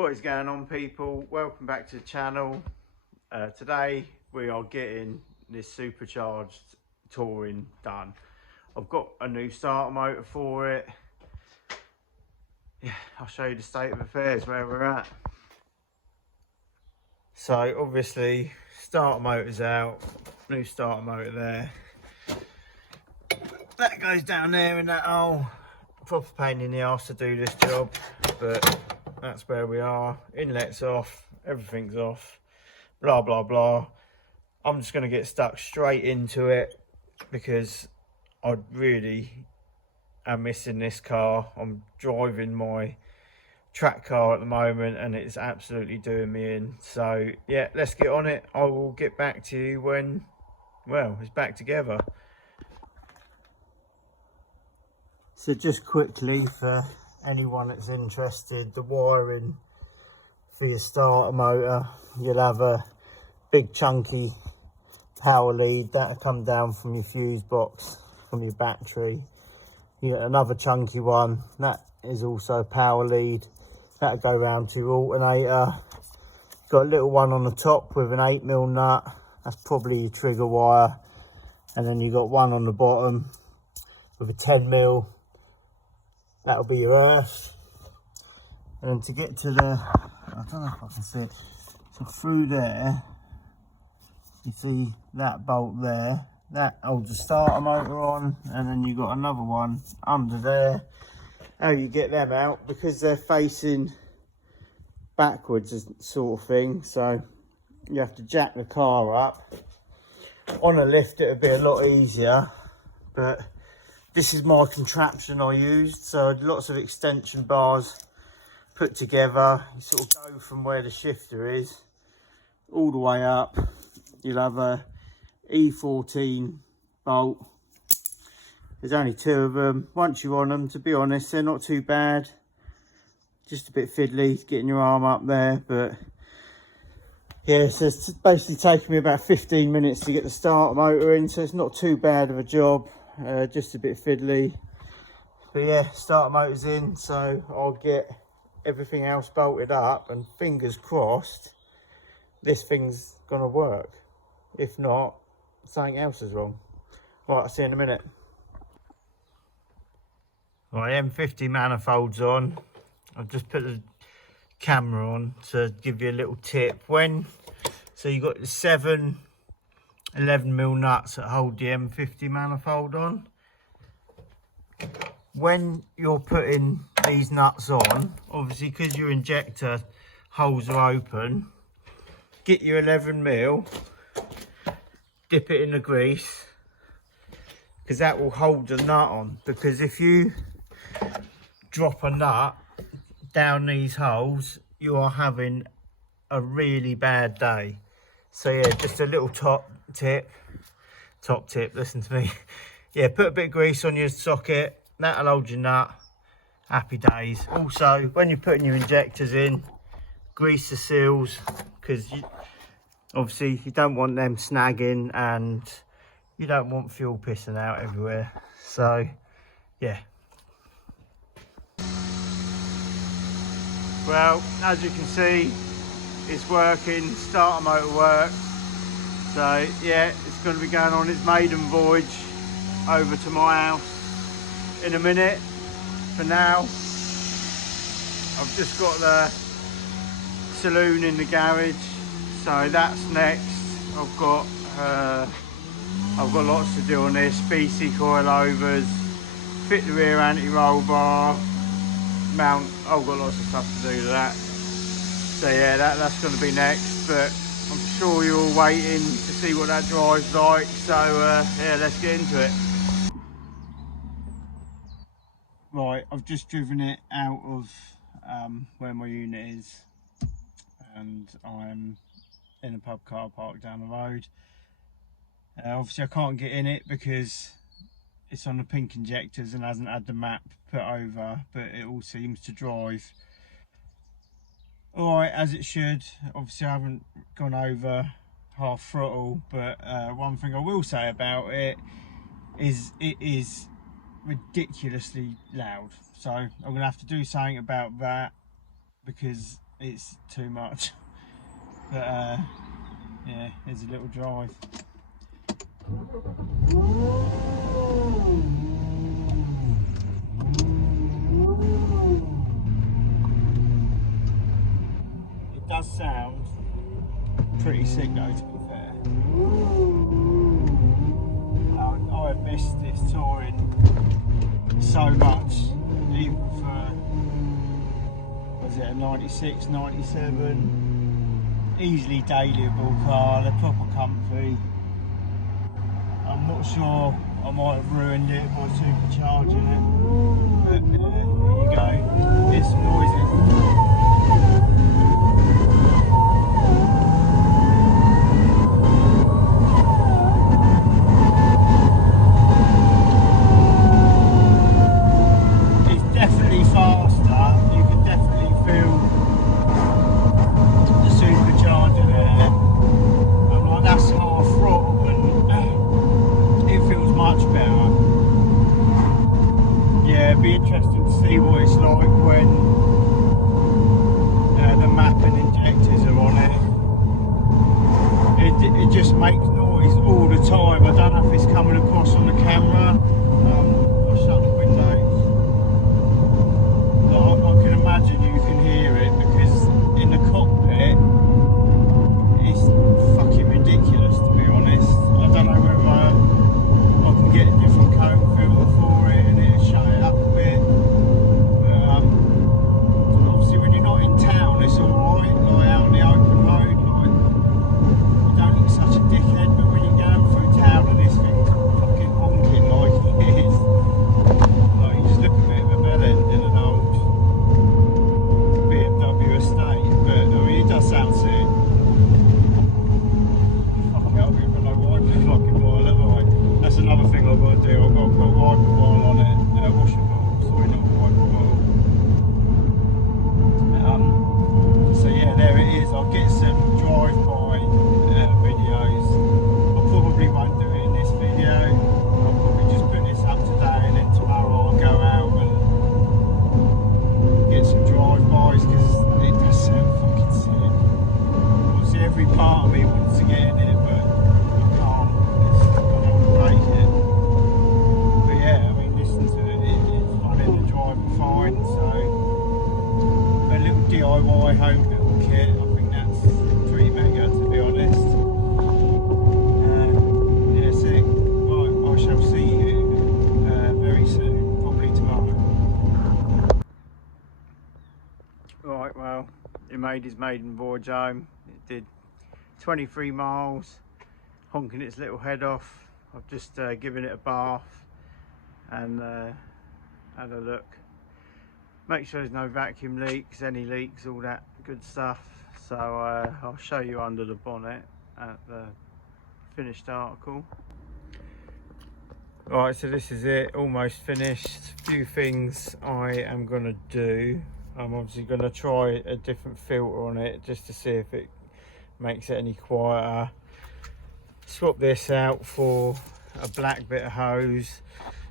What is going on, people? Welcome back to the channel. Today we are getting this supercharged touring done. I've got a new starter motor for it. Yeah, I'll show you the state of affairs where we're at. So obviously starter motor's out, new starter motor there. That goes down there in that hole. Proper pain in the arse to do this job, but that's where we are. Inlet's off, everything's off, blah blah blah. I'm just going to get stuck straight into it because I really am missing this car. I'm driving my track car at the moment and it's absolutely doing me in. So yeah, let's get on it. I will get back to you when, well, it's back together. So just quickly, for anyone that's interested, the wiring for your starter motor, you'll have a big chunky power lead that'll come down from your fuse box, from your battery. You get another chunky one, that is also power lead, that'll go round to your alternator. Got a little one on the top with an 8mm nut, that's probably your trigger wire, and then you got one on the bottom with a 10mm. That'll be your earth. And to get to the, I don't know if I can see it, so through there, you see that bolt there, that holds the starter motor on, and then you got another one under there. How you get them out, because they're facing backwards sort of thing, so you have to jack the car up. On a lift it'll be a lot easier, but this is my contraption I used, so lots of extension bars put together. You sort of go from where the shifter is all the way up. You'll have a E14 bolt. There's only two of them. Once you're on them, to be honest, they're not too bad. Just a bit fiddly getting your arm up there, but yeah, so it's basically taken me about 15 minutes to get the starter motor in, so it's not too bad of a job. Just a bit fiddly, but yeah, starter motor's in, so I'll get everything else bolted up, and fingers crossed this thing's gonna work. If not, something else is wrong. Right, I'll see you in a minute. Right, M50 manifold's on. I've just put the camera on to give you a little tip. So you got the 7 11mm nuts that hold the M50 manifold on. When you're putting these nuts on, obviously because your injector holes are open, get your 11mm, dip it in the grease, because that will hold the nut on. Because if you drop a nut down these holes, you are having a really bad day. So yeah, just a little top tip, listen to me. Yeah, put a bit of grease on your socket, that'll hold your nut. Happy days. Also, when you're putting your injectors in, grease the seals, because obviously you don't want them snagging and you don't want fuel pissing out everywhere. So yeah. Well, as you can see, it's working, starter motor works. So yeah, it's going to be going on its maiden voyage over to my house in a minute. For now, I've just got the saloon in the garage, so that's next. I've got lots to do on this. BC coilovers, fit the rear anti-roll bar, mount. I've got lots of stuff to do to that. So yeah, that's going to be next, but I'm sure you're all waiting to see what that drive's like. So yeah, let's get into it. Right, I've just driven it out of where my unit is, and I'm in a pub car park down the road. Obviously I can't get in it because it's on the pink injectors and hasn't had the map put over, but it all seems to drive alright as it should. Obviously I haven't gone over half throttle, but one thing I will say about it is ridiculously loud. So I'm gonna have to do something about that, because it's too much. But yeah, here's a little drive. It does sound pretty sick though, to be fair. I've missed this touring so much, even for, was it a 96, 97? Easily dailyable car, they're proper comfy. I'm not sure I might have ruined it by supercharging it, but here you go, here's some noises. Be interesting to see what it's like when the map and injectors are on it. It just makes noise all the time. I don't know if it's coming across on the camera. I'll shut the windows. I can imagine you can hear it, because in the cockpit it's fucking ridiculous, to be honest. I don't know whether I can get a different cone filter for it and it'll shut it up a bit. Obviously when you're not in town it's alright, like out on the open road, like, you don't look such a dickhead, but when you're going through town and this thing's fucking honking like it is, like you just look a bit of a bell end in an old BMW estate. But I mean, it does sound sick. Fuck it, I don't even know why I'm fucking while, have I? That's another thing I've got to do. I've got to put a wiper bottle on it, washer bottle, sorry, not a wiper bottle. So yeah, there it is. I'll get some drive-by videos. I probably won't do it in this video. I'll probably just put this up today, and then tomorrow I'll go out and get some drive-bys, because it does sound fucking sick. Obviously every part of me wants to get in it, but I can't. I don't want to break it. But yeah, I mean, listen to it. It's running and driving fine. So a little DIY home built kit, I think that's pretty mega, to be honest. Yeah, sick. Right, I shall see you very soon, probably tomorrow. Right, well, it made his maiden voyage home. It did 23 miles, honking its little head off. I've just given it a bath and had a look. Make sure there's no vacuum leaks, any leaks, all that good stuff. So I'll show you under the bonnet at the finished article. Right, so this is it, almost finished. A few things I am going to do. I'm obviously going to try a different filter on it just to see if it makes it any quieter. Swap this out for a black bit of hose.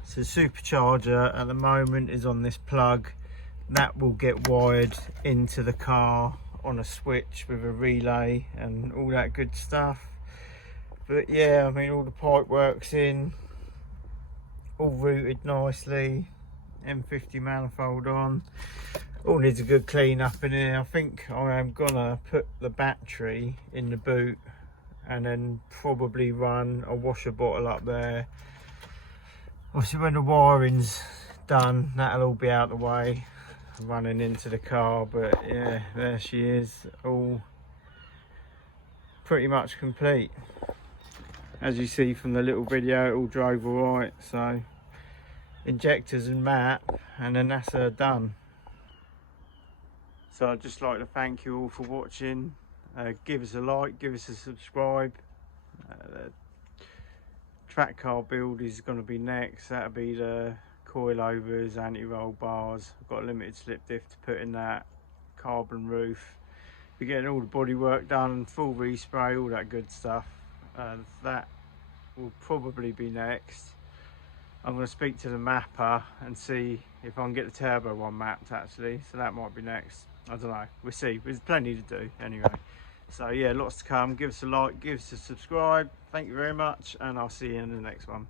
So the supercharger at the moment is on this plug. That will get wired into the car on a switch with a relay and all that good stuff. But yeah, I mean, all the pipe work's in, all routed nicely, M50 manifold on. All needs a good clean up in here. I think I am gonna put the battery in the boot and then probably run a washer bottle up there. Obviously when the wiring's done, that'll all be out the way, running into the car. But yeah, there she is, all pretty much complete. As you see from the little video, it all drove all right. So injectors and map, and then that's her done. So I'd just like to thank you all for watching. Give us a like, give us a subscribe. The track car build is going to be next. That'll be the coilovers, anti-roll bars. I've got a limited slip diff to put in that, carbon roof. We're getting all the body work done, full respray, all that good stuff. That will probably be next. I'm going to speak to the mapper and see if I can get the turbo one mapped actually, so that might be next. I don't know, we'll see. There's plenty to do anyway. So yeah, lots to come. Give us a like, give us a subscribe. Thank you very much, and I'll see you in the next one.